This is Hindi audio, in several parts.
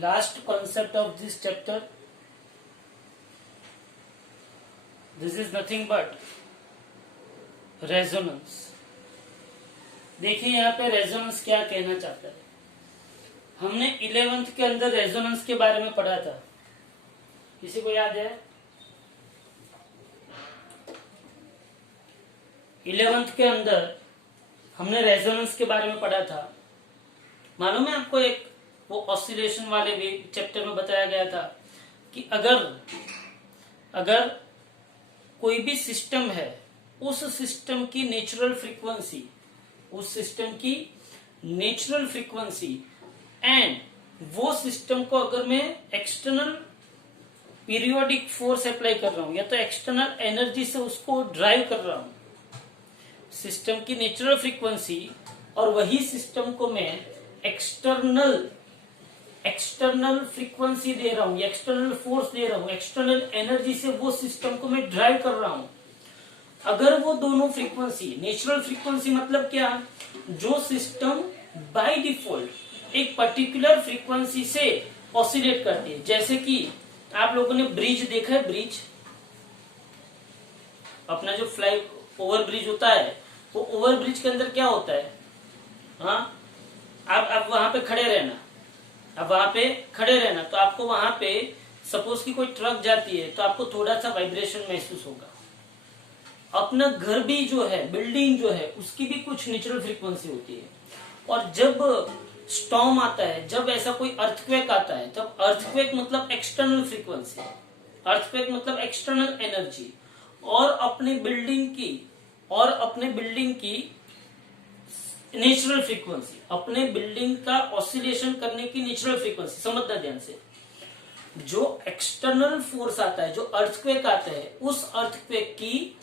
last concept of this chapter. This is nothing but resonance. देखिए यहाँ पे रेजोनेंस क्या कहना चाहता है. हमने 11th के अंदर रेजोनेंस के बारे में पढ़ा था. किसी को याद है? 11th के अंदर हमने रेजोनेंस के बारे में पढ़ा था. मालूम है आपको, एक वो ऑसिलेशन वाले भी चैप्टर में बताया गया था कि अगर कोई भी सिस्टम है, उस सिस्टम की नेचुरल फ्रीक्वेंसी एंड वो सिस्टम को अगर मैं एक्सटर्नल पीरियोडिक फोर्स अप्लाई कर रहा हूं या तो एक्सटर्नल एनर्जी से उसको ड्राइव कर रहा हूं, सिस्टम की नेचुरल फ्रीक्वेंसी, और वही सिस्टम को मैं एक्सटर्नल फ्रीक्वेंसी दे रहा हूं, एक्सटर्नल फोर्स दे रहा हूं, एक्सटर्नल एनर्जी से वो सिस्टम को मैं ड्राइव कर रहा हूं. अगर वो दोनों फ्रीक्वेंसी, नेचुरल फ्रीक्वेंसी मतलब क्या, जो सिस्टम बाय डिफॉल्ट एक पर्टिकुलर फ्रीक्वेंसी से ऑसिलेट करती है. जैसे कि आप लोगों ने ब्रिज देखा है, ब्रिज अपना जो फ्लाई ओवर ब्रिज होता है, वो ओवर ब्रिज के अंदर क्या होता है, हाँ, आप वहां पे खड़े रहना, तो आपको वहां पे सपोज कि कोई ट्रक जाती है तो आपको थोड़ा सा वाइब्रेशन महसूस होगा. अपना घर भी जो है, बिल्डिंग जो है, उसकी भी कुछ नेचुरल फ्रीक्वेंसी होती है. और जब स्टॉर्म आता है, जब ऐसा कोई अर्थक्वेक आता है, तब अर्थक्वेक मतलब एक्सटर्नल फ्रीक्वेंसी, अर्थक्वेक मतलब एक्सटर्नल एनर्जी, और अपने बिल्डिंग की नेचुरल फ्रीक्वेंसी, अपने बिल्डिंग का ऑसिलेशन करने की नेचुरल फ्रीक्वेंसी. समझना ध्यान से, जो एक्सटर्नल फोर्स आता है, जो अर्थक्वेक आता है, उस अर्थक्वेक की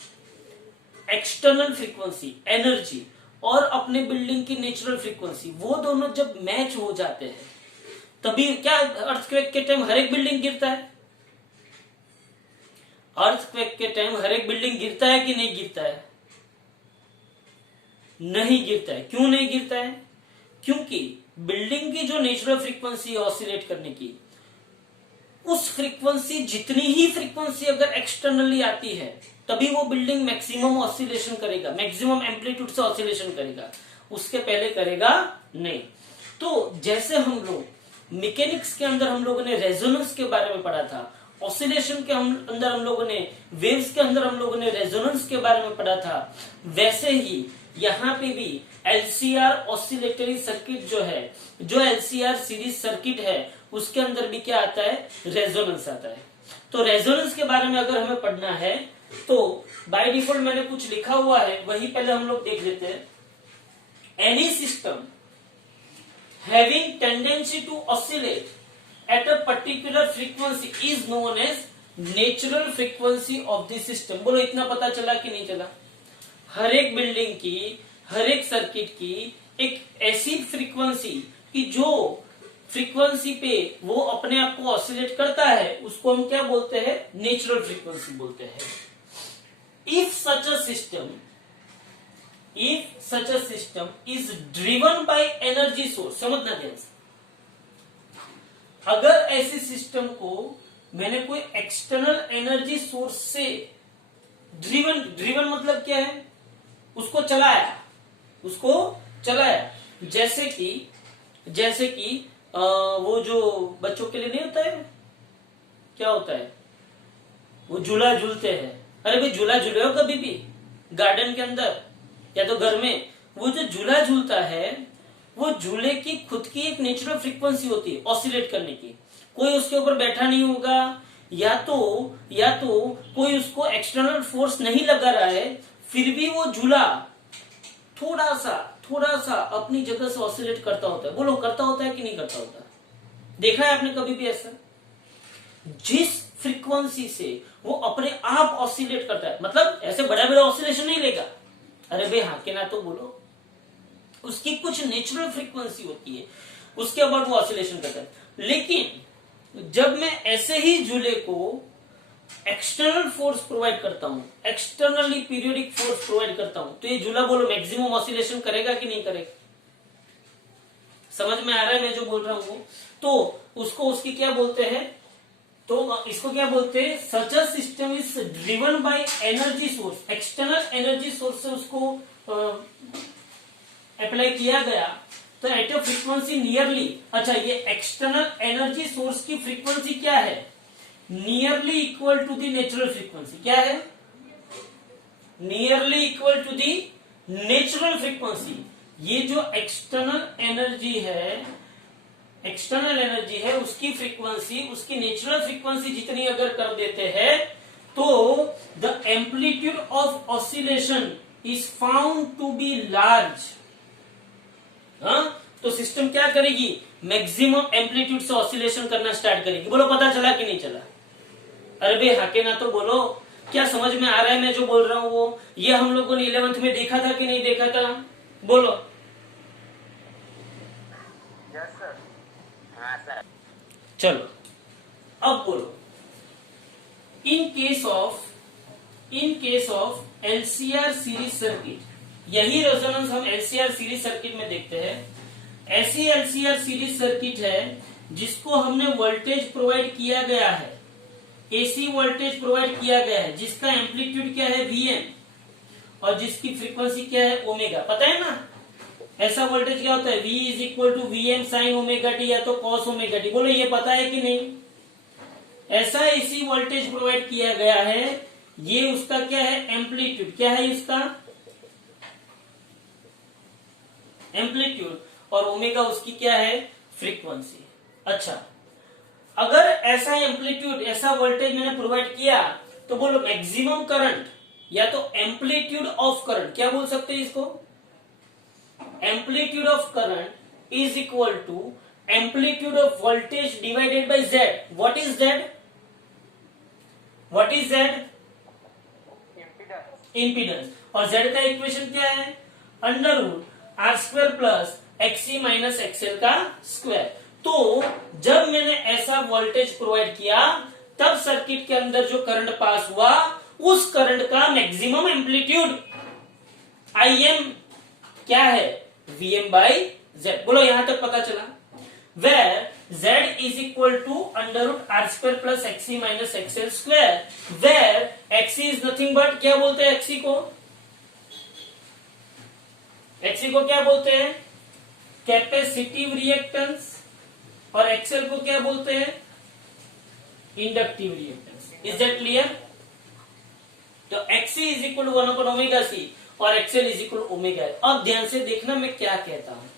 एक्सटर्नल फ्रीक्वेंसी, एनर्जी, और अपने बिल्डिंग की नेचुरल फ्रीक्वेंसी, वो दोनों जब मैच हो जाते हैं, तभी क्या, अर्थक्वेक के टाइम हर एक बिल्डिंग गिरता है. अर्थक्वेक के टाइम हर एक बिल्डिंग गिरता है कि नहीं गिरता है? नहीं गिरता है. क्यों नहीं गिरता है? क्योंकि बिल्डिंग की जो नेचुरल फ्रीक्वेंसी है ऑसिलेट करने की, उस फ्रीक्वेंसी, जितनी ही फ्रीक्वेंसी अगर एक्सटर्नली आती है, तभी वो बिल्डिंग मैक्सिमम ऑसिलेशन करेगा, मैक्सिमम एम्पलीट्यूड से ऑसिलेशन करेगा. उसके पहले करेगा नहीं. तो जैसे हम लोग मैकेनिक्स के अंदर हम लोगों ने रेजोनेंस के बारे में पढ़ा था, ऑसिलेशन के अंदर हम लोगों ने, वेव्स के अंदर हम लोगों ने रेजोनेंस के बारे में पढ़ा था, वैसे ही यहाँ पे भी एलसीआर ऑसिलेटरी सर्किट जो है, जो एलसीआर सीरीज सर्किट है, उसके अंदर भी क्या आता है, रेजोनेंस आता है. तो रेजोनेंस के बारे में अगर हमें पढ़ना है तो बाय डिफॉल्ट मैंने कुछ लिखा हुआ है, वही पहले हम लोग देख लेते हैं. Any system having tendency to oscillate at a particular frequency is known as natural frequency of the system. बोलो, इतना पता चला कि नहीं चला? हर एक बिल्डिंग की, हर एक सर्किट की एक ऐसी फ्रीक्वेंसी कि जो फ्रीक्वेंसी पे वो अपने आप को ऑसिलेट करता है, उसको हम क्या बोलते हैं? नेचुरल फ्रीक्वेंसी बोलते हैं. If such a system is driven by energy source, समझना ध्यान से, अगर ऐसी सिस्टम को मैंने कोई एक्सटर्नल एनर्जी सोर्स से ड्रिवन मतलब क्या है? उसको चलाया. जैसे कि वो जो बच्चों के लिए नहीं होता है, क्या होता है, वो झूला झूलते हैं. अरे भाई, झूला झूले हो कभी भी गार्डन के अंदर या तो घर में? वो जो झूला झूलता है, वो झूले की खुद की एक नेचुरल फ्रीक्वेंसी होती है ऑसिलेट करने की. कोई उसके ऊपर बैठा नहीं होगा, या तो कोई उसको एक्सटर्नल फोर्स नहीं लगा रहा है, फिर भी वो झूला थोड़ा सा अपनी जगह से ऑसिलेट करता होता है. बोलो, करता होता है कि नहीं करता होता? देखा है आपने कभी भी ऐसा? जिस फ्रीक्वेंसी से वो अपने आप ऑसिलेट करता है, मतलब ऐसे बड़ा ऑसिलेशन नहीं लेगा. अरे भाई, हाँ के ना तो बोलो. उसकी कुछ नेचुरल फ्रीक्वेंसी होती है, उसके बाद वो ऑसिलेशन करता है. लेकिन जब मैं ऐसे ही झूले को एक्सटर्नल फोर्स प्रोवाइड करता हूं, एक्सटर्नली पीरियोडिक फोर्स प्रोवाइड करता हूं, तो ये झूला, बोलो, मैक्सिमम ऑसिलेशन करेगा कि नहीं करेगा? समझ में आ रहा है मैं जो बोल रहा हूं वो? तो उसको उसकी क्या बोलते हैं, तो इसको क्या बोलते हैं, such a system is driven by energy source, external energy source से उसको अप्लाई किया गया, तो एट अ फ्रीक्वेंसी नियरली, अच्छा ये एक्सटर्नल एनर्जी सोर्स की फ्रीक्वेंसी क्या है, nearly equal to the natural frequency, क्या है, nearly equal to the natural frequency. ये जो एक्सटर्नल एनर्जी है उसकी फ्रीक्वेंसी, उसकी नेचुरल फ्रीक्वेंसी जितनी अगर कर देते हैं तो the amplitude of oscillation is found to be large. तो सिस्टम क्या करेगी, मैक्सिमम एम्पलीट्यूड से ऑसिलेशन करना स्टार्ट करेगी। बोलो पता चला कि नहीं चला? अरे भाई हाके ना तो बोलो, क्या समझ में आ रहा है मैं जो बोल रहा हूं वो? ये हम लोगों ने 11th में देखा था कि नहीं देखा था? बोलो। Yes sir. हाँ सर। चलो अब बोलो, in case of LCR series circuit, यही रेजोनेंस हम एलसीआर सीरीज सर्किट में देखते हैं। ऐसी एलसीआर सीरीज सर्किट है जिसको हमने वोल्टेज प्रोवाइड किया गया है, एसी वोल्टेज प्रोवाइड किया गया है, जिसका एम्पलीट्यूड क्या है Vm और जिसकी फ्रीक्वेंसी क्या है ओमेगा। पता है ना ऐसा वोल्टेज क्या होता है, V is equal to Vm sine omega T या तो कॉस ओमेगा टी। बोलो ये पता है कि नहीं? ऐसा एसी वोल्टेज प्रोवाइड किया गया है, ये उसका क्या है एम्पलीट्यूड, क्या है इसका एम्पलीट्यूड, और ओमेगा उसकी क्या है फ्रीक्वेंसी। अच्छा अगर ऐसा एम्पलीट्यूड, ऐसा वोल्टेज मैंने प्रोवाइड किया तो बोलो मैक्सिमम करंट या तो एम्पलीट्यूड ऑफ करंट, क्या बोल सकते हैं इसको, amplitude of current is equal to amplitude of voltage divided by Z. What is Z? What is Z? Impedance. और जेड का इक्वेशन क्या है, under root R square plus XC minus XL का स्क्वायर। तो जब मैंने ऐसा वोल्टेज प्रोवाइड किया तब सर्किट के अंदर जो करंट पास हुआ उस करंट का मैक्सिमम एम्पलीट्यूड Im क्या है, Vm बाई जेड। बोलो यहां तक पता चला? Where z is equal to under root R square plus XC minus XL square, where XC is nothing but, क्या बोलते हैं एक्सी को, एक्सी को क्या बोलते हैं कैपेसिटिव रिएक्टेंस, और एक्सएल को क्या बोलते हैं inductive reactance. Is that clear? तो XC is equal to 1 upon omega C और XL is equal to omega. अब ध्यान से देखना मैं क्या कहता हूं।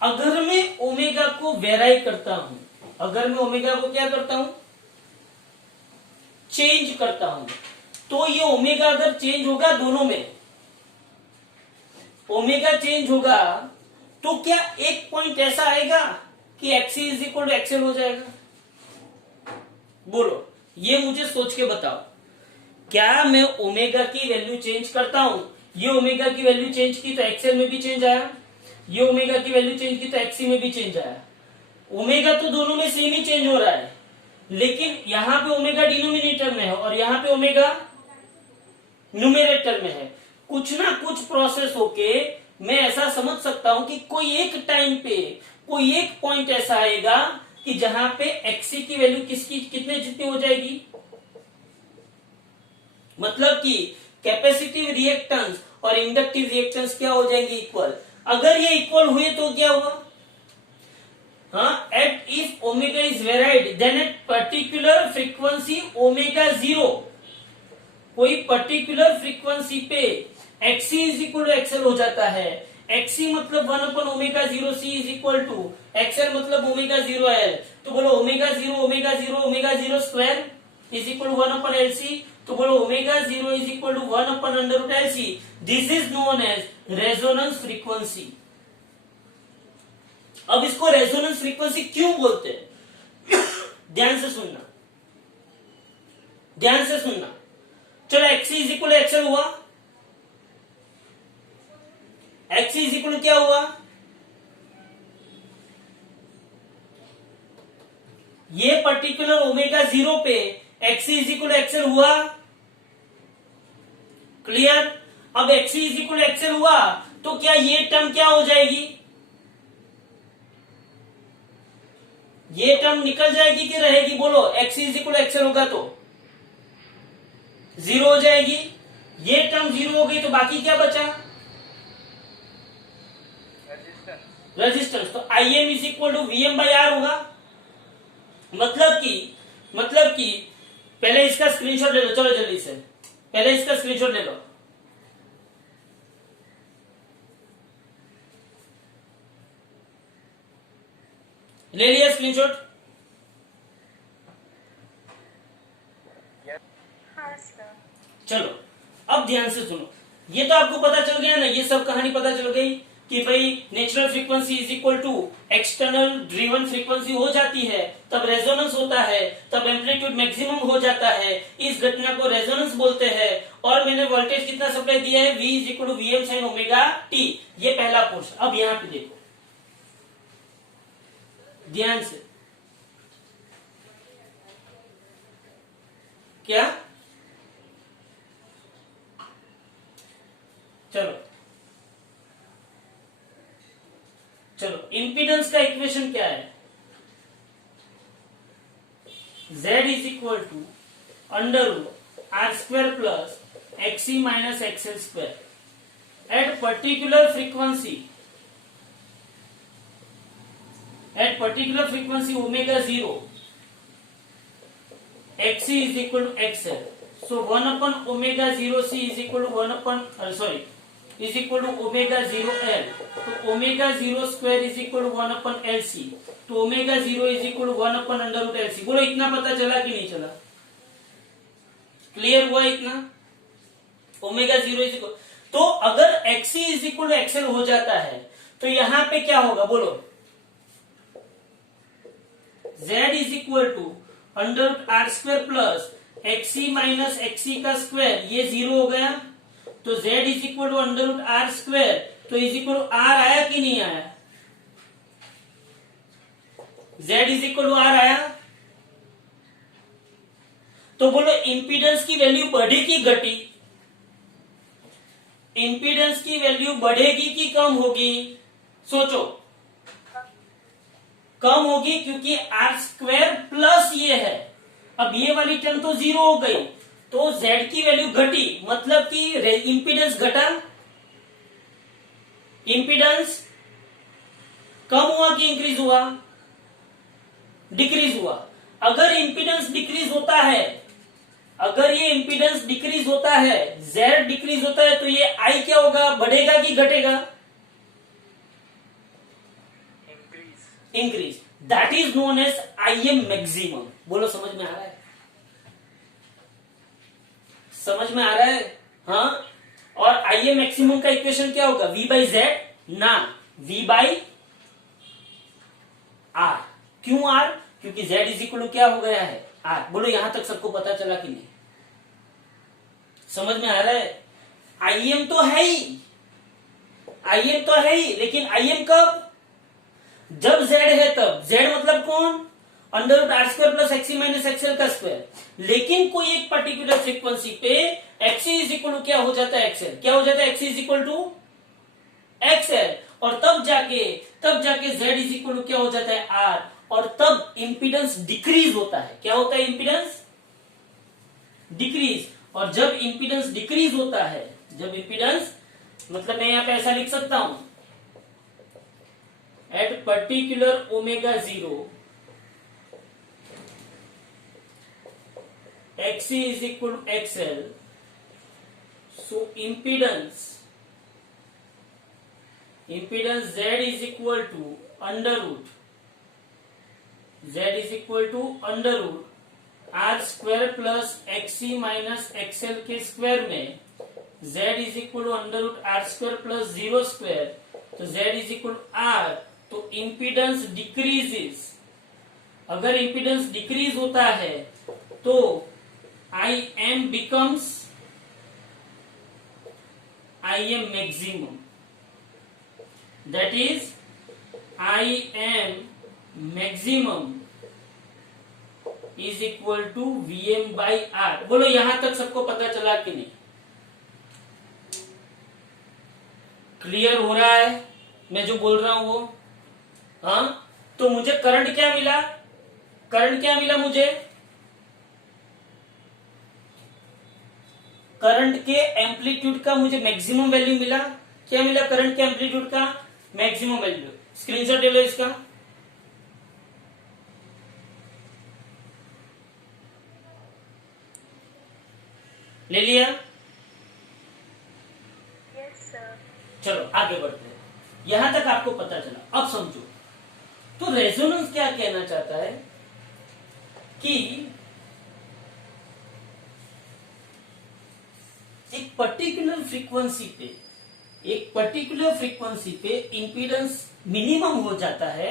अगर मैं ओमेगा को वेराई करता हूं, अगर मैं ओमेगा को क्या करता हूं चेंज करता हूं, तो ये ओमेगा अगर चेंज होगा दोनों में, ओमेगा चेंज होगा तो क्या एक पॉइंट ऐसा आएगा कि XC is equal to XL हो जाएगा? बोलो ये मुझे सोच के बताओ। क्या मैं ओमेगा की वैल्यू चेंज करता हूं, ये ओमेगा की वैल्यू चेंज की तो एक्सएल में भी चेंज आया, ये ओमेगा की वैल्यू चेंज की तो एक्सी में भी चेंज आया। ओमेगा तो दोनों में सेम ही चेंज हो रहा है, लेकिन यहां पे ओमेगा डिनोमिनेटर में है और यहां पे ओमेगा न्यूमेरेटर में है। कुछ ना कुछ प्रोसेस होके मैं ऐसा समझ सकता हूं कि कोई एक टाइम पे कोई एक पॉइंट ऐसा आएगा कि जहां पे एक्सी की वैल्यू किसकी कितने जितनी हो जाएगी, मतलब कि कैपेसिटिव रिएक्टेंस और इंडक्टिव रिएक्टेंस क्या हो जाएंगे इक्वल। अगर ये इक्वल हुए तो क्या हुआ, हाँ, at if omega is varied then at particular frequency omega zero, कोई पर्टिकुलर फ्रीक्वेंसी पे XC is equal to XL हो जाता है। एक्सी मतलब 1 upon omega zero C is equal to XL मतलब ओमेगा जीरो एल। तो बोलो omega zero square is equal to 1 upon L C. तो बोलो omega zero is equal to 1 upon under root L C. This is known as resonance frequency. अब इसको रेजोनेंस फ्रीक्वेंसी क्यों बोलते हैं ध्यान से सुनना, ध्यान से सुनना। चलो एक्सी इज इक्वल एक्सएल हुआ, एक्सी इज इक्वल क्या हुआ, ये पर्टिकुलर ओमेगा जीरो पे एक्सी इज इक्वल एक्सएल हुआ, क्लियर। अब एक्सी इज इक्वल एक्सएल हुआ तो क्या ये टर्म क्या हो जाएगी, ये टर्म निकल जाएगी कि रहेगी? बोलो, एक्स इज इक्वल एक्सएल होगा तो 0 हो जाएगी। ये टर्म 0 हो गई तो बाकी क्या बचा? रेजिस्टेंस। तो I M is equal to V M by R होगा। मतलब कि पहले इसका स्क्रीनशॉट ले लो, चलो जल्दी से, पहले इसका स्क्रीनशॉट ले लो। ले लिया स्क्रीनशॉट? हाँ सर। चलो अब ध्यान से सुनो, ये तो आपको पता चल गया ना, ये सब कहानी पता चल गई कि भाई natural frequency is equal to external driven frequency हो जाती है, तब रेजोनेंस होता है, तब एम्पलीट्यूड मैक्सिमम हो जाता है, इस घटना को रेजोनेंस बोलते हैं। और मैंने वोल्टेज कितना सप्लाई दिया है? V is equal to V M sine omega T. ये पहला पोर्शन। अब यहां पे देखो ध्यान से, क्या? चलो इंपीडेंस का इक्वेशन क्या है? Z is equal to under root R square plus XC minus XL square at particular frequency omega 0 XC is equal to XL. So 1 upon omega 0 C is equal to 1 upon is equal to omega 0 L. तो omega 0 square is equal to 1 upon L C. तो omega 0 is equal to 1 upon under root L C. बोलो इतना पता चला कि नहीं चला? क्लियर हुआ इतना? ओमेगा 0 इज इक्वल, तो अगर XC is equal to XL हो जाता है तो यहां पे क्या होगा? बोलो, Z is equal to under root R square plus XC minus XC का स्क्वायर, ये 0 हो गया। तो Z is equal to under root R square, तो इज इक्वल टू आर आया कि नहीं आया? Z is equal to R आया। तो बोलो इंपीडेंस की वैल्यू बढ़ेगी घटी? इंपीडेंस की वैल्यू बढ़ेगी कि कम होगी? सोचो, कम होगी, क्योंकि आर स्क्वायर प्लस ये है। अब ये वाली टर्म तो 0 हो गई, तो Z की वैल्यू घटी, मतलब कि इंपीडेंस घटा। इंपीडेंस कम हुआ कि इंक्रीज हुआ? डिक्रीज हुआ। अगर इंपीडेंस डिक्रीज होता है, अगर ये इंपीडेंस डिक्रीज होता है, Z डिक्रीज होता है, तो ये I क्या होगा? बढ़ेगा कि घटेगा? Increase. That is known as IM maximum. बोलो समझ में आ रहा है? समझ में आ रहा है? हाँ। और IM मैक्सिमम का इक्वेशन क्या होगा? V बाई जेड ना, V बाई आर। क्यों R? क्योंकि Z इज इक्वल टू क्या हो गया है? R। बोलो यहां तक सबको पता चला कि नहीं? समझ में आ रहा है? IM तो है ही, IM तो है ही, लेकिन IM कब? जब Z है तब। Z मतलब कौन? Under root R square plus XC minus XL का स्क्वायर। लेकिन कोई एक पर्टिकुलर फ्रीक्वेंसी पे एक्सी इज इक्वल टू क्या हो जाता है? एक्सएल। क्या हो जाता है? XC is equal to XL. और तब जाके Z इज इक्वल टू क्या हो जाता है? आर। और तब इंपीडेंस डिक्रीज होता है। क्या होता है? Impedance decrease. और जब इंपीडेंस डिक्रीज होता है, जब इंपीडेंस, मतलब मैं यहां पे ऐसा लिख सकता हूं, at particular omega 0 XC is equal to XL, so impedance Z is equal to under root R square plus XC minus XL के स्क्वायर में Z is equal to under root R square plus 0 square, तो Z is equal to R, तो impedance decreases। अगर impedance decrease होता है तो IM becomes IM maximum, that is IM maximum is equal to VM by R। बोलो यहां तक सबको पता चला कि नहीं? क्लियर हो रहा है मैं जो बोल रहा हूं वो? हाँ। तो मुझे करंट क्या मिला? करंट क्या मिला मुझे? करंट के एम्पलीट्यूड का मुझे मैक्सिमम वैल्यू मिला। क्या मिला? करंट के एम्पलीट्यूड का मैक्सिमम वैल्यू। स्क्रीनशॉट ले लो इसका। ले लिया? Yes sir. चलो आगे बढ़ते हैं। यहां तक आपको पता चला। अब समझो, तो रेजोनेंस क्या कहना चाहता है कि एक पर्टिकुलर फ्रीक्वेंसी पे इंपीडेंस मिनिमम हो जाता है।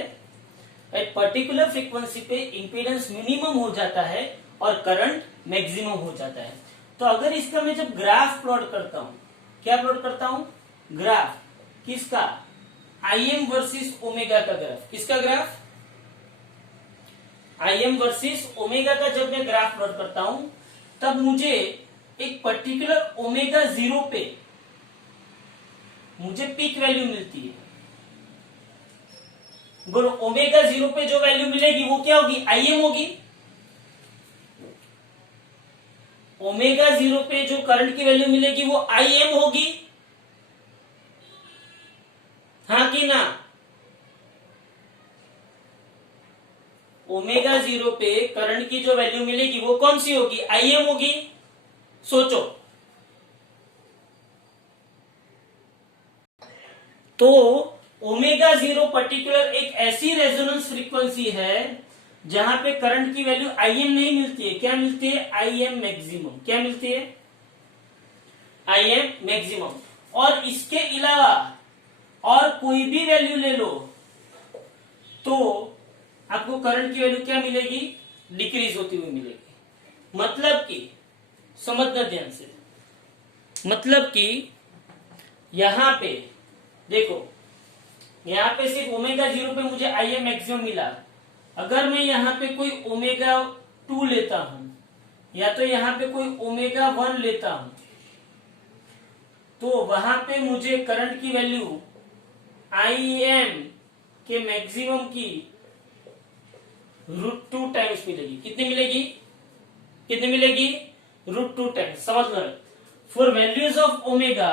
एक पर्टिकुलर फ्रीक्वेंसी पे इंपीडेंस मिनिमम हो जाता है और करंट मैक्सिमम हो जाता है। तो अगर इसका मैं जब ग्राफ प्लॉट करता हूं, क्या प्लॉट करता हूं? ग्राफ किसका? Im वर्सेस ओमेगा का ग्राफ। किसका ग्राफ? Im वर्सेस ओमेगा का जब मैं ग्राफ प्लॉट करता हूं, तब मुझे एक पर्टिकुलर ओमेगा 0 पे मुझे पीक वैल्यू मिलती है। बोलो, ओमेगा 0 पे जो वैल्यू मिलेगी वो क्या होगी? Im होगी। ओमेगा 0 पे जो करंट की वैल्यू मिलेगी वो Im होगी, हाँ कि ना? ओमेगा 0 पे करंट की जो वैल्यू मिलेगी वो कौन सी होगी? Im होगी। सोचो। तो ओमेगा 0 पर्टिकुलर एक ऐसी रेजोनेंस फ्रीक्वेंसी है जहां पे करंट की वैल्यू Im नहीं मिलती है। क्या मिलती है? Im maximum. क्या मिलती है? Im maximum. और इसके अलावा और कोई भी वैल्यू ले लो तो आपको करंट की वैल्यू क्या मिलेगी? डिक्रीज होती हुई मिलेगी। मतलब कि समझना ध्यान से, मतलब कि यहां पे देखो, यहां पे सिर्फ ओमेगा 0 पे मुझे Im मैक्सिमम मिला। अगर मैं यहां पे कोई ओमेगा 2 लेता हूं या तो यहां पे कोई ओमेगा 1 लेता हूं, तो वहां पे मुझे करंट की वैल्यू Im के मैक्सिमम की √2 टाइम्स मिलेगी। कितनी मिलेगी? कितनी मिलेगी? √2 टाइम्स। समझ लो, for values of omega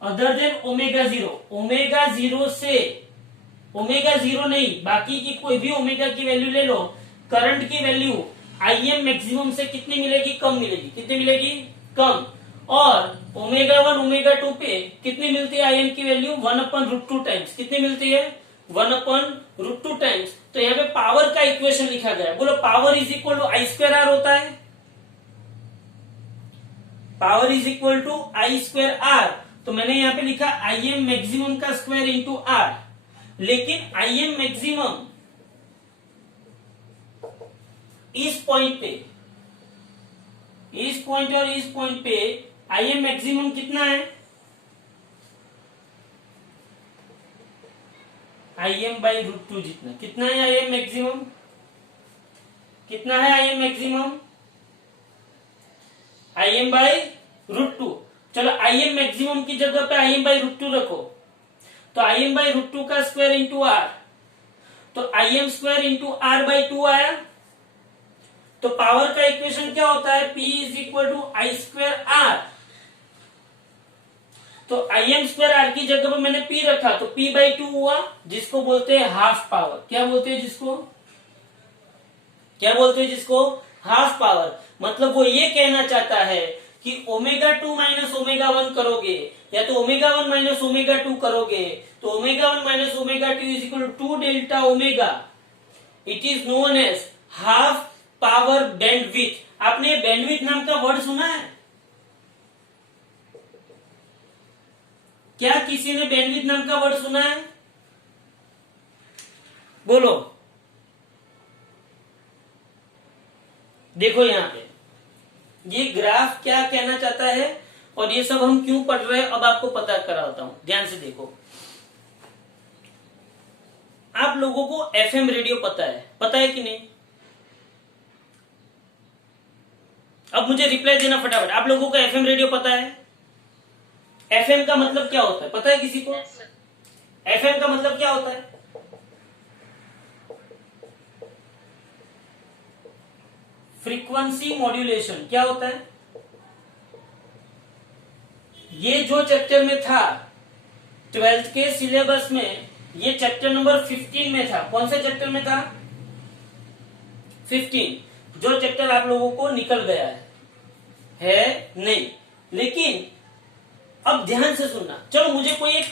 other than omega 0, omega 0 से ओमेगा 0 नहीं, बाकी की कोई भी ओमेगा की वैल्यू ले लो, करंट की वैल्यू Im मैक्सिमम से कितनी मिलेगी? कम मिलेगी। कितनी मिलेगी? कम। और ओमेगा 1 ओमेगा 2 पे कितनी मिलती है Im की वैल्यू? 1/√2 टाइम्स। कितनी मिलती है? 1/√2 टाइम्स। तो यहाँ पे पावर का इक्वेशन लिखा गया है। बोलो, power is equal to I²R होता है। Power is equal to I²R। तो मैंने यहाँ पे लिखा Im मैक्सिमम का स्क्वायर इंटू R। लेकिन Im मैक्सिमम इस पॉइंट पे, इस पॉइंट और इस पॉइंट पे Im मैक्सिमम कितना है? Im/√2 जितना। कितना है Im मैक्सिमम? कितना है Im मैक्सिमम? Im/√2। चलो, Im मैक्सिमम की जगह पे Im/√2 रखो, तो Im/√2 का स्क्वायर इंटू R, तो Im² इंटू R/2 आया। तो पावर का इक्वेशन क्या होता है? P = I²R। तो Im²R की जगह पर मैंने P रखा, तो P/2 हुआ, जिसको बोलते हैं हाफ पावर। क्या बोलते हैं जिसको? क्या बोलते हैं जिसको? Half power. मतलब वो ये कहना चाहता है कि ओमेगा 2 माइनस ओमेगा 1 करोगे या तो ओमेगा 1 माइनस ओमेगा 2 करोगे, तो omega 1 minus omega 2 is equal to 2 delta omega. It is known as half power bandwidth. आपने बैंडविड्थ नाम का वर्ड सुना है? क्या किसी ने बैंडविड्थ नाम का वर्ड सुना है? बोलो। देखो यहां पे ये ग्राफ क्या कहना चाहता है और ये सब हम क्यों पढ़ रहे हैं, अब आपको पता कराता हूं। ध्यान से देखो, आप लोगों को FM रेडियो पता है कि नहीं? अब मुझे रिप्लाई देना फटाफट। आप लोगों को FM रेडियो पता है? FM का मतलब क्या होता है, पता है किसी को? FM का मतलब क्या होता है? फ्रीक्वेंसी मॉड्यूलेशन क्या होता है? ये जो चैप्टर में था 12th के सिलेबस में, ये चैप्टर नंबर 15 में था। कौन से चैप्टर में था? 15, जो चैप्टर आप लोगों को निकल गया है नहीं। लेकिन अब ध्यान से सुनना। चलो मुझे कोई एक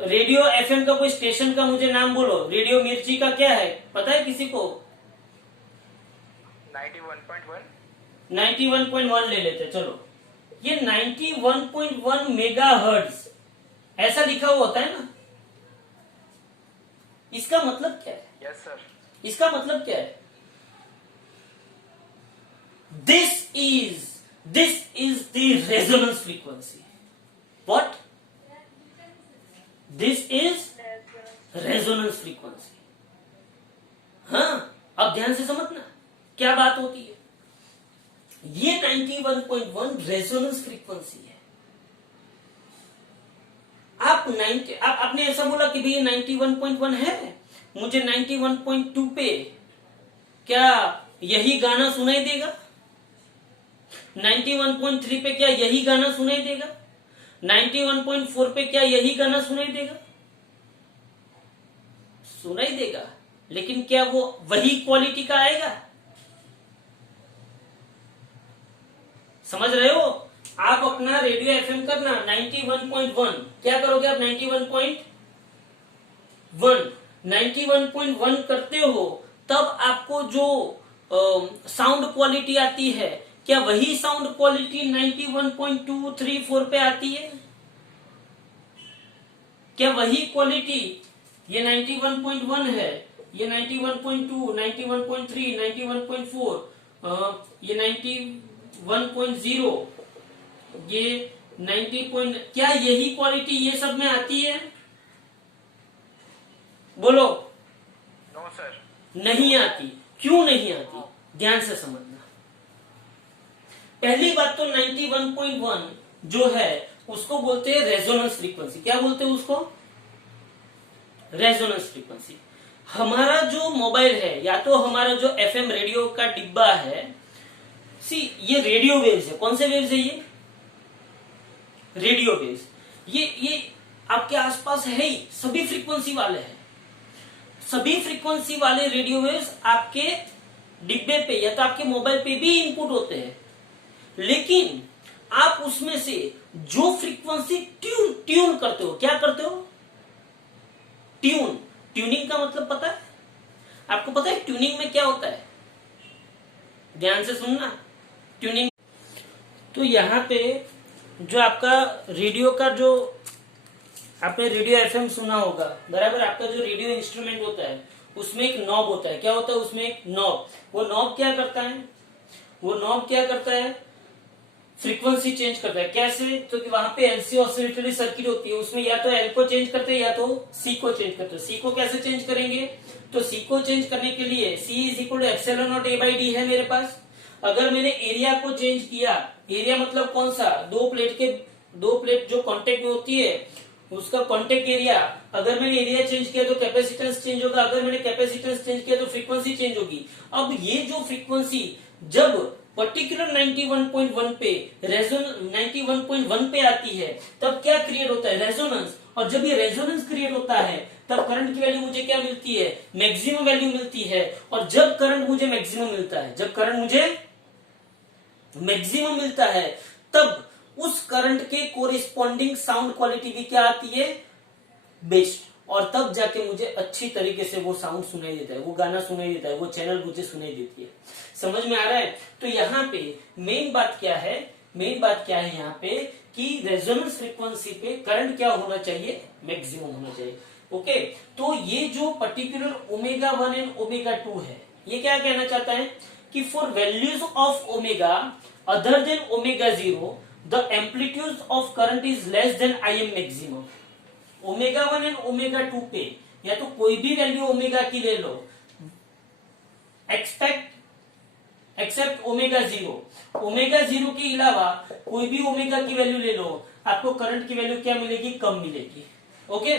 रेडियो एफएम का कोई स्टेशन का मुझे नाम बोलो। रेडियो मिर्ची का क्या है, पता है किसी को? 91.1 91.1 ले लेते। चलो, ये 91.1 मेगा हर्ट्ज ऐसा लिखा हुआ होता है ना। इसका मतलब क्या है? Yes sir. इसका मतलब क्या है? This is the resonance frequency. What? This is resonance frequency. हाँ, अब ध्यान से समझना क्या बात होती है। ये 91.1 रेजोनेंस फ्रीक्वेंसी है। आपने ऐसा बोला कि भाई 91.1 है, मुझे 91.2 पे क्या यही गाना सुनाई देगा? 91.3 पे क्या यही गाना सुनाई देगा? 91.4 पे क्या यही गाना सुनाई देगा? सुनाई देगा, लेकिन क्या वो वही क्वालिटी का आएगा? समझ रहे हो? आप अपना रेडियो एफएम करना 91.1, क्या करोगे आप? 91.1 करते हो, तब आपको जो साउंड क्वालिटी आती है, क्या वही साउंड क्वालिटी 91.2, 3, 4 पे आती है? क्या वही क्वालिटी, ये 91.1 है, ये 91.2, 91.3, 91.4, ये 91.0, ये 90. क्या यही क्वालिटी ये सब में आती है? बोलो। No sir. नहीं आती। क्यों नहीं आती? ध्यान से समझना। पहली बात तो 91.1 जो है उसको बोलते हैं रेजोनेंस फ्रीक्वेंसी। क्या बोलते हैं उसको? Resonance frequency. हमारा जो मोबाइल है या तो हमारा जो एफएम रेडियो का डिब्बा है, ये रेडियो वेव्स है। कौन से वेव्स है ये? Radio waves. ये आपके आसपास है ही, सभी फ्रीक्वेंसी वाले हैं। सभी फ्रीक्वेंसी वाले रेडियो वेव्स आपके डिब्बे पे या तो आपके मोबाइल पे भी इनपुट होते हैं, लेकिन आप उसमें से जो फ्रीक्वेंसी ट्यून करते हो, क्या करते हो? ट्यूनिंग का मतलब पता है आपको? पता है ट्यूनिंग में क्या होता है? ध्यान से सुनना। ट्यूनिंग तो यहां पे जो आपका रेडियो का, जो आपने रेडियो एफएम सुना होगा बराबर, आपका जो रेडियो इंस्ट्रूमेंट होता है उसमें एक नॉब होता है। क्या होता है उसमें? एक नॉब। वो नॉब क्या करता है? वो नॉब क्या करता है? फ्रीक्वेंसी चेंज करता है। कैसे? तो कि वहां पे एलसी ऑसिलेटरी सर्किट होती है, उसमें या तो एल को चेंज करते हैं या तो सी को चेंज करते हैं। सी को कैसे चेंज करेंगे? तो सी को चेंज करने के लिए C is equal to epsilon naught A by D है मेरे पास। अगर मैंने एरिया को चेंज किया, एरिया मतलब कौन सा? दो प्लेट जो कांटेक्ट में होती है उसका कांटेक्ट एरिया। अगर मैंने एरिया चेंज किया तो कैपेसिटेंस चेंज होगा, अगर मैंने कैपेसिटेंस चेंज किया तो फ्रीक्वेंसी चेंज होगी। अब ये जो फ्रीक्वेंसी जब पर्टिकुलर 91.1 पे 91.1 पे आती है, तब क्या क्रिएट होता है? रेजोनेंस। और जब ये रेजोनेंस क्रिएट होता है तब करंट की वैल्यू मुझे क्या मिलती है? मैक्सिमम वैल्यू मिलती है। और जब करंट मुझे मैक्सिमम मिलता है, जब करंट मुझे मैक्सिमम मिलता है, तब उस करंट के कोरिस्पॉन्डिंग साउंड क्वालिटी भी क्या आती है? बेस्ट। और तब जाके मुझे अच्छी तरीके से वो साउंड सुनाई देता है, वो गाना सुनाई देता है, वो चैनल मुझे सुनाई देती है। समझ में आ रहा है? तो यहाँ पे मेन बात क्या है? मेन बात क्या है यहाँ पे कि रेजोनेंस फ्रीक्वेंसी पे करंट क्या होना चाहिए? मैक्सिमम होना चाहिए। ओके, तो ये जो पर्टिकुलर ओमेगा 1 एंड ओमेगा 2 है, ये क्या कहना चाहता है कि for values of omega other than omega 0 the amplitude of current is less than Im maximum. Omega 1 and omega 2 पे या तो कोई भी वैल्यू ओमेगा की ले लो, एक्सेप्ट ओमेगा 0। ओमेगा 0 के अलावा कोई भी ओमेगा की वैल्यू ले लो, आपको करंट की वैल्यू क्या मिलेगी? कम मिलेगी। ओके,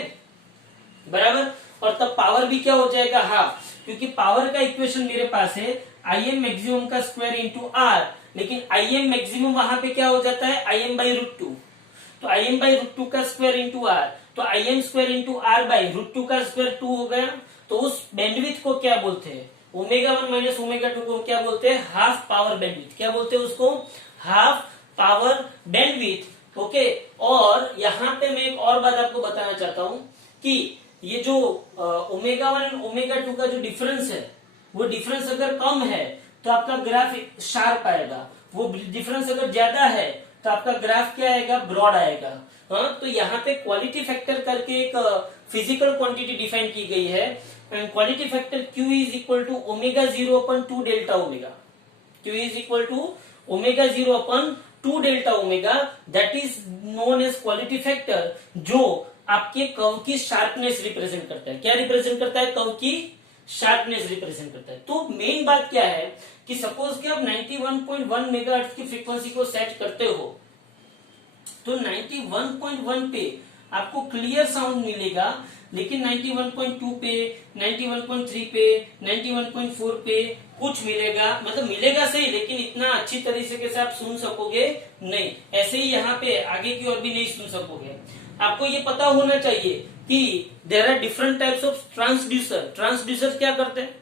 बराबर। और तब पावर भी क्या हो जाएगा? हाफ, क्योंकि पावर का इक्वेशन मेरे पास है आई एम मैक्सिमम का स्क्वायर इंटू आर, लेकिन आई एम मैक्सिमम वहां पे क्या हो जाता है I M by root two, तो I M by root two का स्क्वायर इंटू आर, तो I M square into R by root two का स्क्वायर 2 हो गया। तो उस बैंडविड्थ को क्या बोलते हैं, ओमेगा 1 माइनस ओमेगा 2 को क्या बोलते हैं, हाफ पावर बैंडविड्थ। क्या बोलते हैं उसको, हाफ पावर बैंडविड्थ। ओके, और यहाँ पे मैं एक और बात आपको बताना चाहता हूं कि ये जो ओमेगा 1 और ओमेगा 2 का जो डिफरेंस है, वो डिफरेंस अगर कम है तो आपका ग्राफ शार्प आएगा, वो डिफरेंस अगर ज्यादा है तो आपका ग्राफ क्या आएगा, ब्रॉड आएगा। हाँ, तो यहाँ पे क्वालिटी फैक्टर करके एक फिजिकल क्वांटिटी डिफाइन की गई है, and quality factor Q is equal to omega 0 upon 2 delta omega, Q is equal to omega 0 upon 2 delta omega, that is known as quality factor, जो आपके कर्व की शार्पनेस रिप्रेजेंट करता है। क्या रिप्रेजेंट करता है, कर्व की शार्पनेस रिप्रेजेंट करता है। तो मेन बात क्या है कि सपोज कि आप 91.1 मेगाहर्ट्ज की फ्रीक्वेंसी को सेट करते हो, तो 91.1 पे आपको क्लियर साउंड मिलेगा, लेकिन 91.2 पे, 91.3 पे, 91.4 पे कुछ मिलेगा, मतलब मिलेगा सही, लेकिन इतना अच्छी तरीके से आप सुन सकोगे नहीं। ऐसे ही यहाँ पे आगे की ओर भी नहीं सुन सकोगे। आपको ये पता होना चाहिए कि there are different types of transducer. Transducer क्या करते हैं,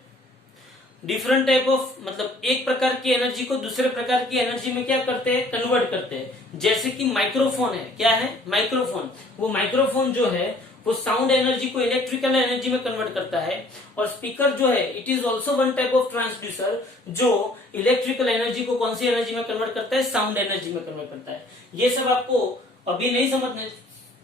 डिफरेंट टाइप ऑफ, मतलब एक प्रकार की एनर्जी को दूसरे प्रकार की एनर्जी में क्या करते हैं, कन्वर्ट करते हैं। जैसे कि माइक्रोफोन है, क्या है माइक्रोफोन, वो माइक्रोफोन जो है वो साउंड एनर्जी को इलेक्ट्रिकल एनर्जी में कन्वर्ट करता है, और स्पीकर जो है it is also one type of transducer, जो इलेक्ट्रिकल एनर्जी को कौन सी एनर्जी में कन्वर्ट करता है, साउंड एनर्जी में कन्वर्ट करता है। ये सब आपको अभी नहीं समझना है,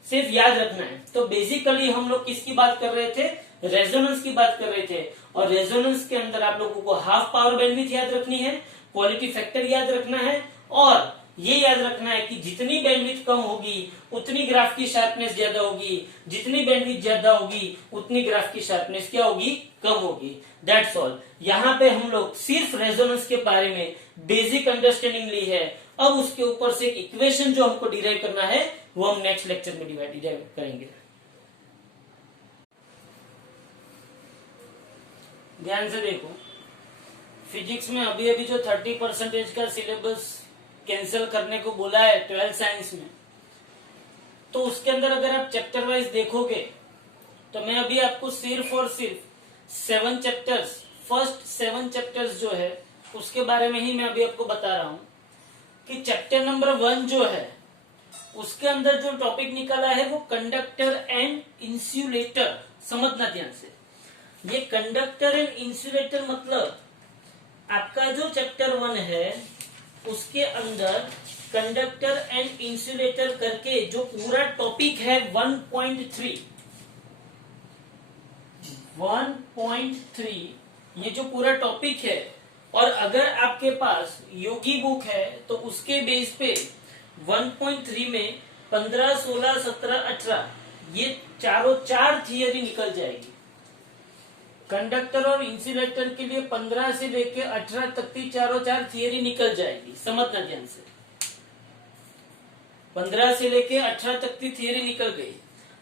सिर्फ याद रखना है। तो बेसिकली हम लोग किसकी बात कर रहे थे, रेजोनेंस की बात कर रहे थे, और रेजोनेंस के अंदर आप लोगों को हाफ पावर बैंडविड्थ याद रखनी है, क्वालिटी फैक्टर याद रखना है, और ये याद रखना है कि जितनी बैंडविड्थ कम होगी उतनी ग्राफ की शार्पनेस ज्यादा होगी, जितनी बैंडविड्थ ज्यादा होगी उतनी ग्राफ की शार्पनेस क्या होगी, कम होगी। That's all. यहाँ पे हम लोग सिर्फ रेजोनेंस के बारे में बेसिक अंडरस्टैंडिंग ली है। अब उसके ऊपर से एक इक्वेशन जो हमको डिराइव करना है वो हम नेक्स्ट लेक्चर में डिराइव करेंगे। ध्यान से देखो, फिजिक्स में अभी अभी जो 30% का सिलेबस कैंसिल करने को बोला है 12th साइंस में, तो उसके अंदर अगर आप चैप्टर वाइज देखोगे तो मैं अभी आपको सिर्फ और सिर्फ 7 चैप्टर्स, फर्स्ट 7 चैप्टर्स जो है उसके बारे में ही मैं अभी आपको बता रहा हूं कि चैप्टर नंबर 1 जो है उसके अंदर जो टॉपिक निकाला है वो कंडक्टर एंड इंसुलेटर। समझना ध्यान से, ये कंडक्टर एंड इंसुलेटर मतलब आपका जो चैप्टर 1 है उसके अंदर कंडक्टर एंड इंसुलेटर करके जो पूरा टॉपिक है 1.3, ये जो पूरा टॉपिक है, और अगर आपके पास योगी बुक है तो उसके बेस पे 1.3 में 15, 16, 17, 18 ये चार थियरी निकल जाएगी। कंडक्टर और इंसुलेटर के लिए 15 से लेके 18 तक की चार थियरी निकल जाएगी। समझना ध्यान से, 15 से लेके 18 तक की थियरी निकल गई।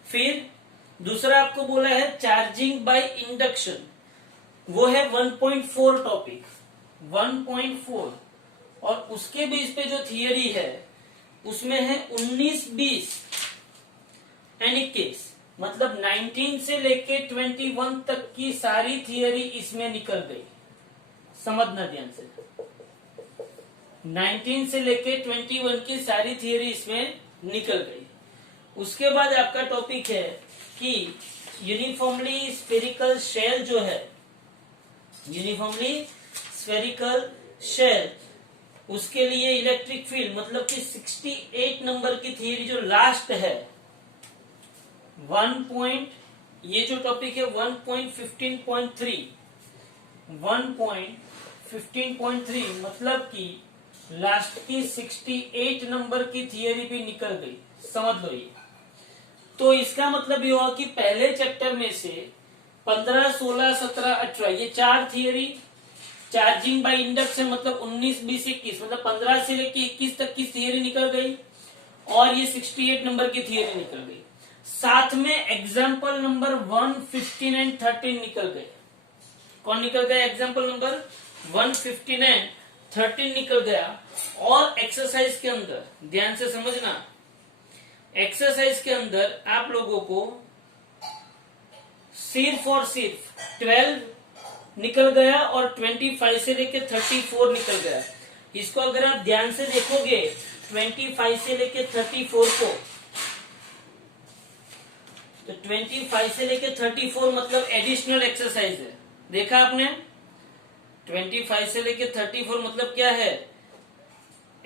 फिर दूसरा आपको बोला है चार्जिंग बाय इंडक्शन, वो है 1.4 टॉपिक, 1.4, और उसके बेस पे जो थियरी है उसमें है 19, 20 एंड 21, मतलब 19 से लेके 21 तक की सारी थियरी इसमें निकल गई। समझना ध्यान से, 19 से लेके 21 की सारी थियरी इसमें निकल गई। उसके बाद आपका टॉपिक है कि यूनिफॉर्मली स्फेरिकल शेल जो है, यूनिफॉर्मली स्फेरिकल शेल, उसके लिए इलेक्ट्रिक फील्ड, मतलब कि 68 नंबर की थियरी जो लास्ट है, ये जो टॉपिक है 1.15.3, 1.15.3 मतलब कि लास्ट की 68 नंबर की थियरी भी निकल गई। समझ लो ये। तो इसका मतलब ये हुआ कि पहले चैप्टर में से 15, 16, 17, 18 ये 4 थियरी, चार्जिंग बाय इंडक्शन मतलब 19, 20, 21, मतलब 15 से लेके 21 तक की थियरी निकल गई, और ये 68 नंबर की थियरी निकल गई। साथ में एग्जाम्पल नंबर 1, 15 एंड 13 निकल गए। कौन निकल गया? एग्जाम्पल नंबर 159 13 निकल गया। और एक्सरसाइज के अंदर ध्यान से समझना, एक्सरसाइज के अंदर आप लोगों को सिर्फ और सिर्फ 12 निकल गया और 25 से लेके 34 निकल गया। इसको अगर आप ध्यान से देखोगे 25 से लेके 34 को, तो 25 से लेके 34 मतलब एडिशनल एक्सरसाइज है। देखा आपने? 25 से लेके 34 मतलब क्या है?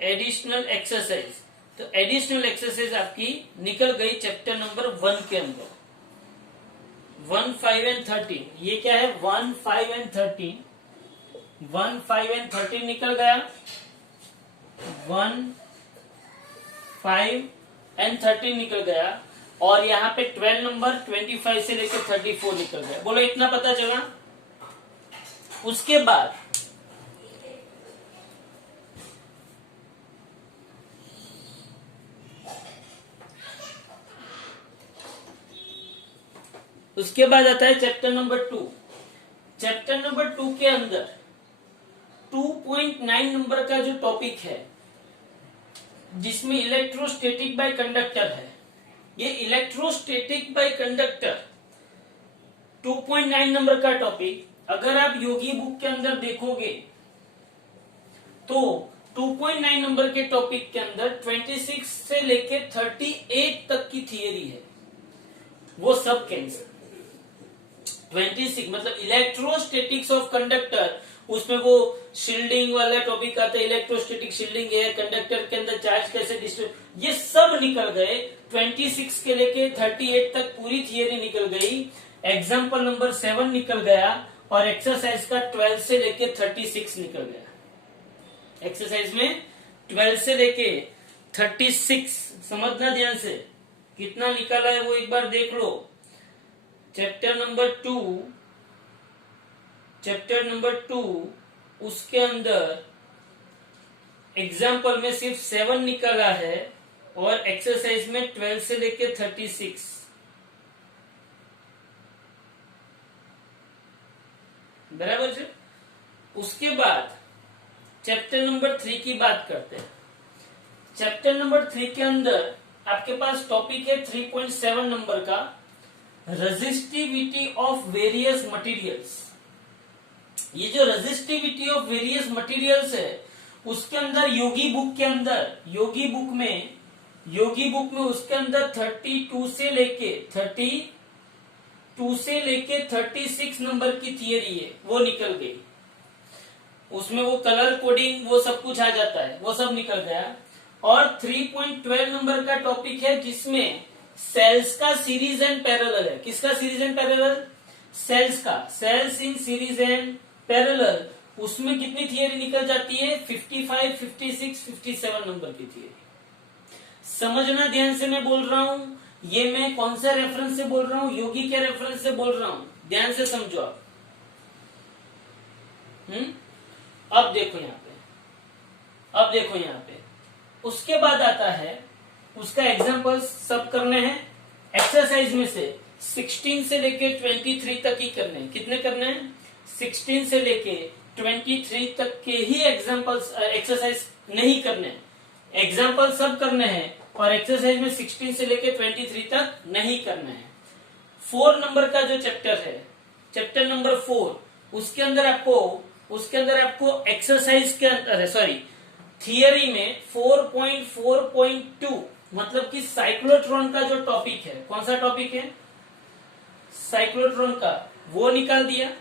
Additional exercise. तो एडिशनल एक्सरसाइज आपकी निकल गई चैप्टर नंबर 1 के अंदर। 1, 5 एंड 13, ये क्या है? 1, 5 एंड 13, 1, 5 एंड 13 निकल गया। 1, 5 एंड 13 निकल गया। और यहाँ पे 12 नंबर 25 से लेकर 34 निकल गया। बोलो इतना पता चला? उसके बाद आता है चैप्टर नंबर 2। चैप्टर नंबर 2 के अंदर 2.9 नंबर का जो टॉपिक है, जिसमें इलेक्ट्रोस्टैटिक बाय कंडक्टर है। ये इलेक्ट्रोस्टैटिक बाय कंडक्टर 2.9 नंबर का टॉपिक अगर आप योगी बुक के अंदर देखोगे तो 2.9 नंबर के टॉपिक के अंदर 26 से लेके 38 तक की थियरी है, वो सब कैंसिल। 26 मतलब इलेक्ट्रोस्टैटिक्स ऑफ कंडक्टर, उसमें वो शील्डिंग वाला टॉपिक आता है, इलेक्ट्रोस्टैटिक शील्डिंग है, कंडक्टर के अंदर चार्ज कैसे डिस्ट्रीब्यूट, ये सब निकल गए। 26 के लेके 38 तक पूरी थियरी निकल गई। एग्जाम्पल नंबर 7 निकल गया और एक्सरसाइज का 12 से लेके 36 निकल गया। एक्सरसाइज में 12 से लेके 36 समझना ध्यान से, कितना निकाला है वो एक बार देख लो। चैप्टर नंबर 2 उसके अंदर एग्जाम्पल में सिर्फ 7 निकला है और एक्सरसाइज में 12 से लेके 36। बराबर जी। उसके बाद चैप्टर नंबर 3 की बात करते हैं। चैप्टर नंबर 3 के अंदर आपके पास टॉपिक है 3.7 नंबर का, रेजिस्टिविटी ऑफ वेरियस मटेरियल्स। ये जो रेजिस्टिविटी ऑफ वेरियस मटेरियल्स है, उसके अंदर योगी बुक के अंदर, योगी बुक में उसके अंदर 32 से लेके 36 नंबर की थियरी है, वो निकल गई। उसमें वो कलर कोडिंग वो सब कुछ आ जाता है, वो सब निकल गया। और 3.12 नंबर का टॉपिक है जिसमें सेल्स का सीरीज एंड पैरेलल है। किसका सीरीज एंड पैरेलल? सेल्स का, cells in series and parallel. उसमें कितनी थियरी निकल जाती है? 55, 56, 57 नंबर की थियरी। समझना ध्यान से मैं बोल रहा हूं, ये मैं कौन सा रेफरेंस से बोल रहा हूं? योगी के रेफरेंस से बोल रहा हूं, ध्यान से समझो आप। अब देखो यहाँ पे, उसके बाद आता है, उसका एग्जांपल सब करने हैं। एक्सरसाइज में से 16 से लेके 23 तक ही करने हैं। कितने करने हैं? 16 से लेके 23 तक के ही एग्जांपल्स, एक्सरसाइज नहीं करने हैं। एग्जाम्पल सब करने हैं और एक्सरसाइज में 16 से लेके 23 तक नहीं करने हैं। 4 नंबर का जो चैप्टर है, चैप्टर नंबर 4, उसके अंदर आपको एक्सरसाइज के अंदर थियरी में 4.4.2 मतलब कि साइक्लोट्रॉन का जो टॉपिक है, कौन सा टॉपिक है? साइक्लोट्रॉन का, वो निकाल दिया।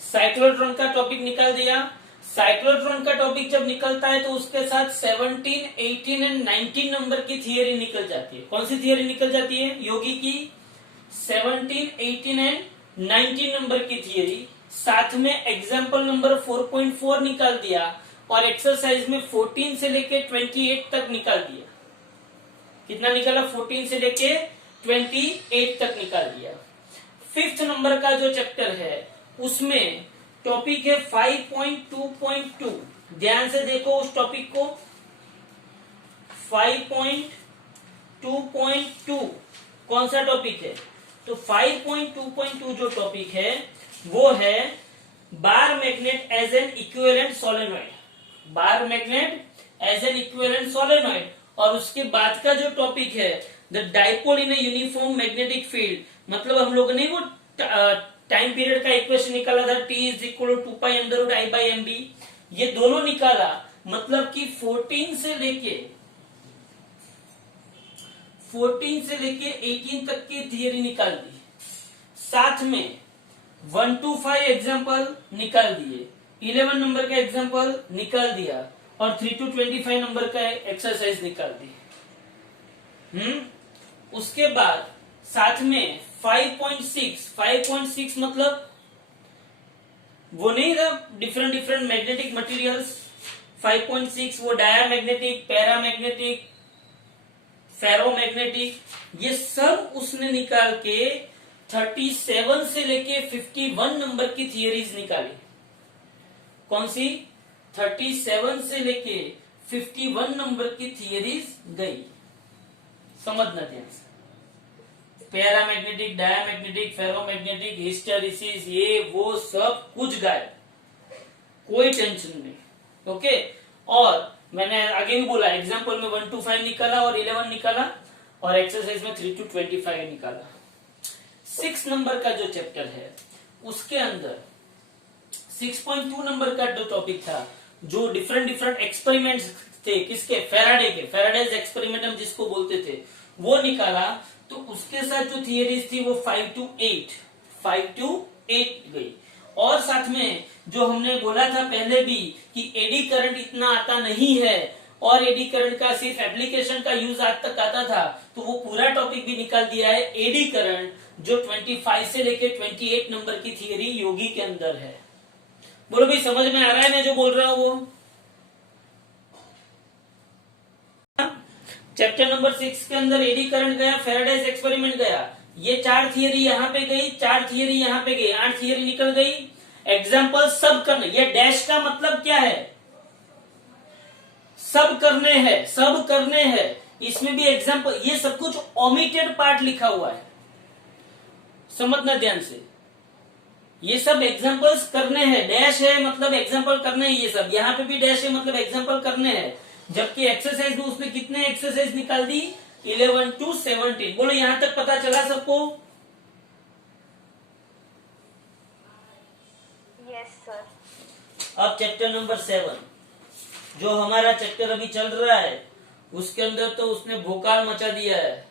साइक्लोट्रॉन का टॉपिक निकाल दिया। साइक्लोट्रॉन का टॉपिक जब निकलता है तो उसके साथ 17, 18 एंड 19 नंबर की थियरी निकल जाती है। कौन सी थियरी निकल जाती है? योगी की 17, 18 एंड 19 नंबर की थियरी। साथ में एग्जाम्पल नंबर 4.4 निकाल दिया और एक्सरसाइज में 14 से लेके 28 तक निकाल दिया। कितना निकाला? 14 से लेके 28 तक निकाल दिया। 5th नंबर का जो चैप्टर है उसमें टॉपिक है 5.2.2। ध्यान से देखो उस टॉपिक को। 5.2.2 कौन सा टॉपिक है? तो 5.2.2 जो टॉपिक है वो है bar magnet as an equivalent solenoid. Bar magnet as an equivalent solenoid. और उसके बाद का जो टॉपिक है the dipole in a uniform magnetic field. मतलब हम लोगों ने वो टाइम पीरियड का इक्वेशन निकाला था, T is equal to 2π√I/mb। ये दोनों निकाला, मतलब कि 14 से लेके 18 तक की थियरी निकाल दी। साथ में 1 to 5 एग्जाम्पल निकाल दिए, 11 नंबर का एग्जाम्पल निकाल दिया और 3 to 25 नंबर का एक्सरसाइज निकाल दी। उसके बाद साथ में 5.6 मतलब वो नहीं था डिफरेंट मैग्नेटिक मटेरियल्स। 5.6 वो डायामैग्नेटिक, पैरामैग्नेटिक, फेरोमैग्नेटिक, ये सब उसने निकाल के 37 से लेके 51 नंबर की थियरीज निकाली। कौन सी? 37 से लेके 51 नंबर की थियरीज गई। समझना ध्यान से। पैरामैग्नेटिक, डायामैग्नेटिक, फेरोमैग्नेटिक, हिस्टेरिसिस, ये वो सब कुछ गायब, कोई टेंशन नहीं। ओके। और मैंने आगे भी बोला एग्जाम्पल में 1 to 5 निकाला और 11 निकाला और एक्सरसाइज में 3 to 25 निकाला। 6 नंबर का जो चैप्टर है उसके अंदर 6.2 नंबर का जो टॉपिक था, जो डिफरेंट एक्सपेरिमेंट्स थे, किसके? फेराडे के, फेराडेज एक्सपेरिमेंट हम जिसको बोलते थे, वो निकाला। तो उसके साथ जो थियरीज थी वो 5 to 8 गई। और साथ में जो हमने बोला था पहले भी कि एडी करंट इतना आता नहीं है और एडी करंट का सिर्फ एप्लीकेशन का यूज आज तक आता था, तो वो पूरा टॉपिक भी निकाल दिया है। एडी करंट जो 25 से लेके 28 नंबर की थियरी योगी के अंदर है। बोलो भाई, समझ में आ रहा है मैं जो बोल रहा हूं वो? चैप्टर नंबर 6 के अंदर एडी करंट गया, फेराडेज एक्सपेरिमेंट गया, ये 4 थियरी यहाँ पे गई, 4 थियरी यहाँ पे गई, 8 थियरी निकल गई। एग्जाम्पल सब करने, ये डैश का मतलब क्या है? सब करने हैं, सब करने हैं। इसमें भी एग्जाम्पल, ये सब कुछ ओमिटेड पार्ट लिखा हुआ है, समझना ध्यान से। ये सब एग्जाम्पल्स करने हैं, डैश है मतलब एग्जाम्पल करने हैं, ये सब यहाँ पे भी डैश है मतलब एग्जाम्पल करने हैं। जबकि एक्सरसाइज में उसने कितने एक्सरसाइज निकाल दी? 11 to 17। बोलो यहां तक पता चला सबको? Yes sir. अब चैप्टर नंबर 7 जो हमारा चैप्टर अभी चल रहा है उसके अंदर तो उसने भोकाल मचा दिया है।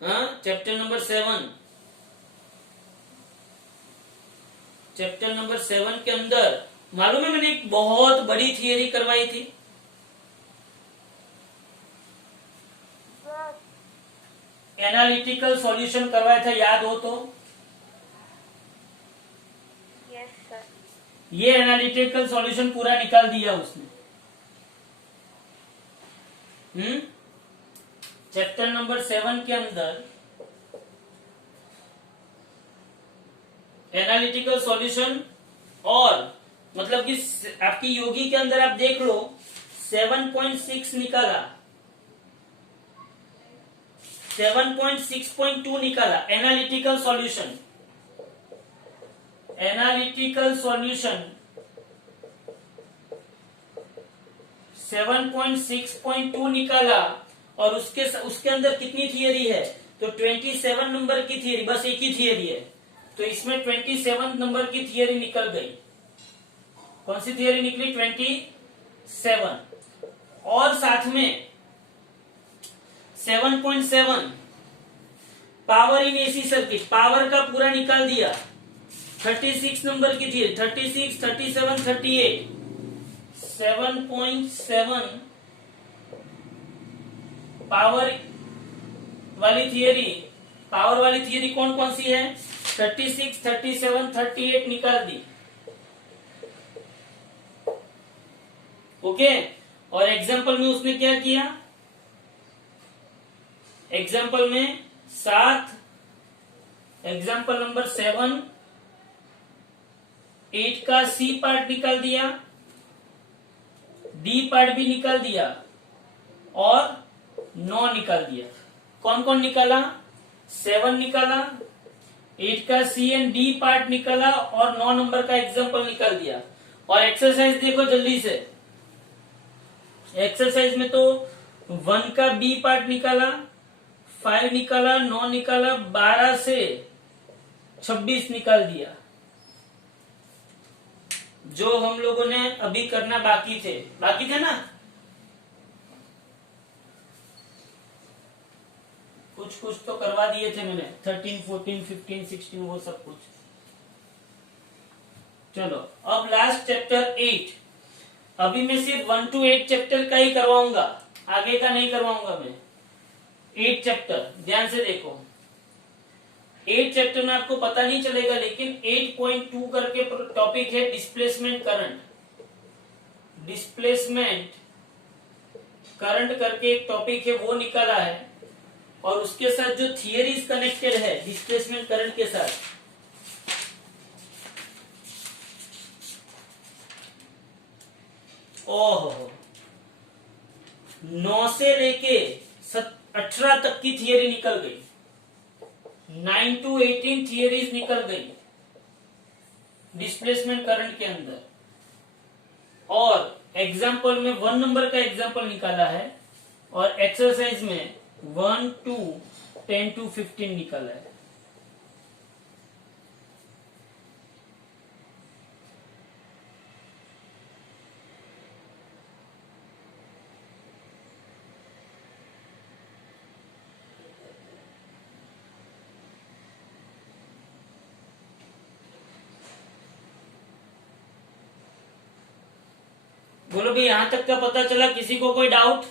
हाँ, चैप्टर नंबर 7, चैप्टर नंबर 7 के अंदर मालूम है मैंने एक बहुत बड़ी थियरी करवाई थी। एनालिटिकल सॉल्यूशन करवाया था, याद हो तो? Yes sir. ये एनालिटिकल सॉल्यूशन पूरा निकाल दिया उसने। चैप्टर नंबर 7 के अंदर एनालिटिकल सॉल्यूशन, और मतलब कि आपकी योगी के अंदर आप देख लो 7.6 निकाला, 7.6.2 निकाला। एनालिटिकल सॉल्यूशन, एनालिटिकल सॉल्यूशन 7.6.2 निकाला। और उसके अंदर कितनी थियरी है? तो 27 नंबर की थियरी, बस एक ही थियरी है, तो इसमें 27 नंबर की थियरी निकल गई। कौन सी थियरी निकली? 27। और साथ में 7.7 power in AC circuit, power का पूरा निकाल दिया। 36 नंबर की थियरी, 36, 37, 38। 7.7 पावर वाली थियरी, पावर वाली थियरी कौन कौन सी है? 36, 37, 38 निकाल दी। ओके। और एग्जाम्पल में उसने क्या किया? एग्जाम्पल में 7, एग्जाम्पल नंबर 7, 8 का सी पार्ट निकाल दिया, डी पार्ट भी निकाल दिया और 9 निकाल दिया। कौन कौन निकाला? 7 निकाला, 8 का सी एंड डी पार्ट निकाला और 9 नंबर का एग्जाम्पल निकाल दिया। और एक्सरसाइज देखो जल्दी से। एक्सरसाइज में तो 1 का बी पार्ट निकाला, 5 निकाला, 9 निकाला, 12 से 26 निकाल दिया। जो हम लोगों ने अभी करना बाकी थे ना, कुछ तो करवा दिए थे मैंने, 13, 14, 15, 16 वो सब कुछ। चलो अब लास्ट चैप्टर 8। अभी मैं सिर्फ 1 to 8 चैप्टर का ही करवाऊंगा, आगे का नहीं करवाऊंगा मैं। 8 चैप्टर ध्यान से देखो। 8 चैप्टर में आपको पता नहीं चलेगा, लेकिन 8.2 करके टॉपिक है डिस्प्लेसमेंट करंट। डिस्प्लेसमेंट करंट करके एक टॉपिक है, वो निकाला है। और उसके साथ जो थियरीज कनेक्टेड है डिस्प्लेसमेंट करंट के साथ, ओहो 9 से लेके 18 तक की थियरी निकल गई। 9 to 18 थियरीज निकल गई डिस्प्लेसमेंट करंट के अंदर। और एग्जाम्पल में 1 नंबर का एग्जाम्पल निकाला है, और एक्सरसाइज में 1 to 10 to 15 निकाला है। बोलो भाई, यहां तक का पता चला? किसी को कोई डाउट?